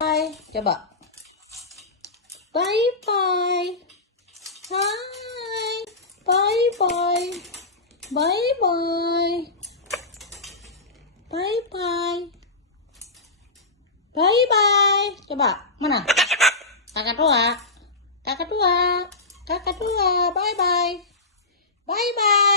Bye, coba. Bye bye. Hai. Bye bye. Bye bye. Bye bye. Bye bye. Coba, mana? Kakak dua. Kakak dua. Kakak dua. Bye bye. Bye bye.